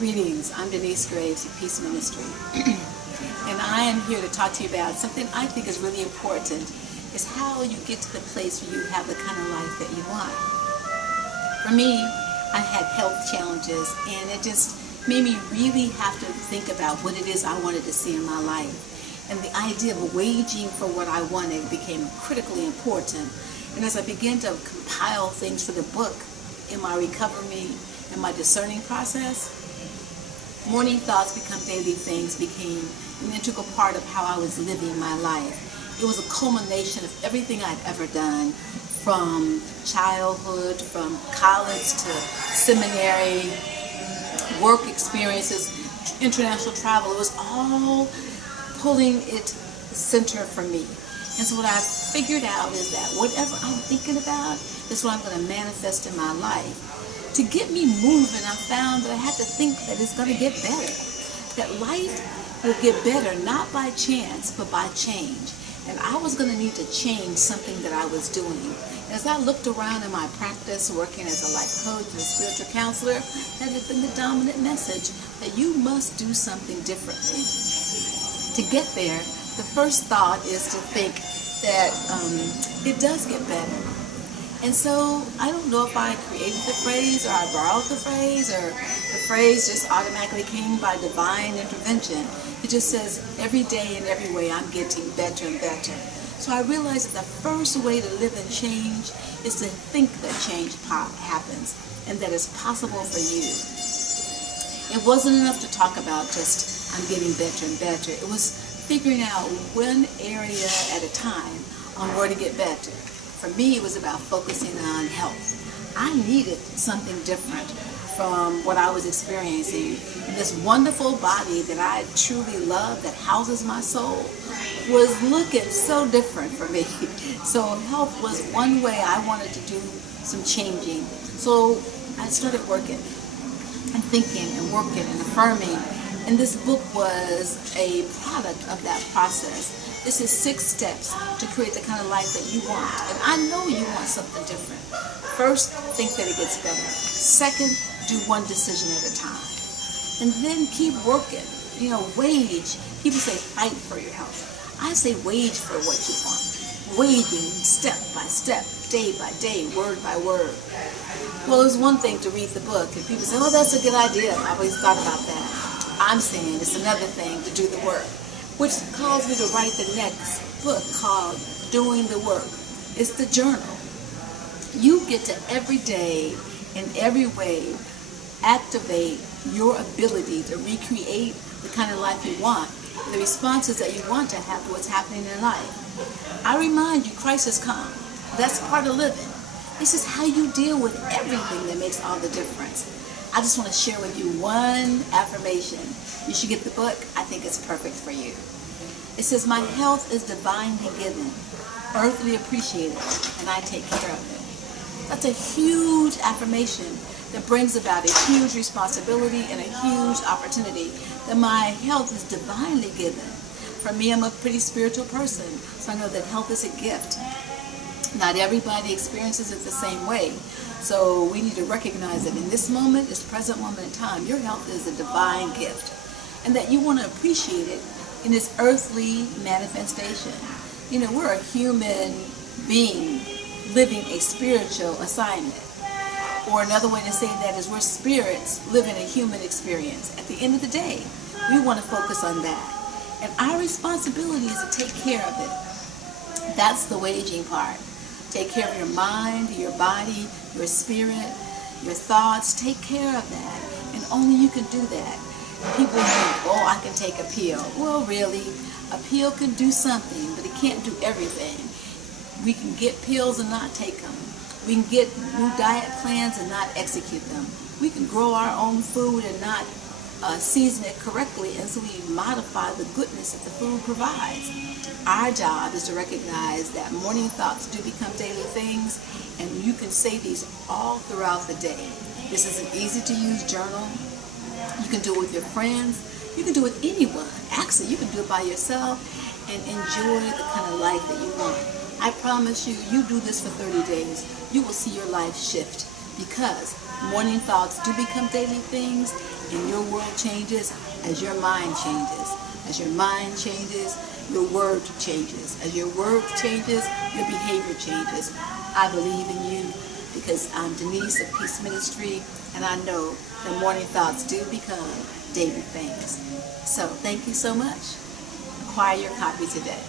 Greetings, I'm Denise Graves of Peace Ministry, and I am here to talk to you about something I think is really important, is how you get to the place where you have the kind of life that you want. For me, I had health challenges, and it just made me really have to think about what it is I wanted to see in my life. And the idea of waging for what I wanted became critically important. And as I began to compile things for the book in my recovery and my discerning process, morning thoughts become daily things became an integral part of how I was living my life. It was a culmination of everything I'd ever done, from childhood, from college to seminary, work experiences, international travel. It was all pulling it center for me. And so what I figured out is that whatever I'm thinking about is what I'm going to manifest in my life. To get me moving, I found that I had to think that it's going to get better. That life will get better, not by chance, but by change. And I was going to need to change something that I was doing. And as I looked around in my practice, working as a life coach and a spiritual counselor, that had been the dominant message, that you must do something differently. To get there, the first thought is to think that it does get better. And so I don't know if I created the phrase or I borrowed the phrase or the phrase just automatically came by divine intervention. It just says every day and every way I'm getting better and better. So I realized that the first way to live in change is to think that change happens and that it's possible for you. It wasn't enough to talk about just I'm getting better and better. It was figuring out one area at a time on where to get better. For me, it was about focusing on health. I needed something different from what I was experiencing. And this wonderful body that I truly love, that houses my soul, was looking so different for me. So health was one way I wanted to do some changing. So I started working and thinking and working and affirming. And this book was a product of that process. This is 6 steps to create the kind of life that you want. And I know you want something different. First, think that it gets better. Second, do one decision at a time. And then keep working. Wage. People say fight for your health. I say wage for what you want. Waging step by step, day by day, word by word. Well, it's one thing to read the book, and people say, oh, that's a good idea. I always thought about that. I'm saying it's another thing to do the work, which calls me to write the next book called Doing the Work. It's the journal. You get to every day, in every way, activate your ability to recreate the kind of life you want, the responses that you want to have to what's happening in life. I remind you, crisis come. That's part of living. This is how you deal with everything that makes all the difference. I just want to share with you one affirmation. You should get the book. I think it's perfect for you. It says, my health is divinely given, earthly appreciated, and I take care of it. That's a huge affirmation that brings about a huge responsibility and a huge opportunity, that my health is divinely given. For me, I'm a pretty spiritual person, so I know that health is a gift. Not everybody experiences it the same way. So we need to recognize that in this moment, this present moment in time, your health is a divine gift. And that you want to appreciate it in its earthly manifestation. We're a human being living a spiritual assignment. Or another way to say that is we're spirits living a human experience. At the end of the day, we want to focus on that. And our responsibility is to take care of it. That's the waging part. Take care of your mind, your body, your spirit, your thoughts. Take care of that. And only you can do that. People think, oh, I can take a pill. Well, really, a pill can do something, but it can't do everything. We can get pills and not take them. We can get new diet plans and not execute them. We can grow our own food and not season it correctly, and so we modify the goodness that the food provides. Our job is to recognize that morning thoughts do become daily things, and you can say these all throughout the day. This is an easy-to-use journal. You can do it with your friends. You can do it with anyone. Actually, you can do it by yourself and enjoy the kind of life that you want. I promise you, you do this for 30 days, you will see your life shift, because morning thoughts do become daily things, and your world changes as your mind changes. As your mind changes, your word changes. As your word changes, your behavior changes. I believe in you because I'm Denise of Peace Ministry, and I know that morning thoughts do become daily things. So thank you so much. Acquire your copy today.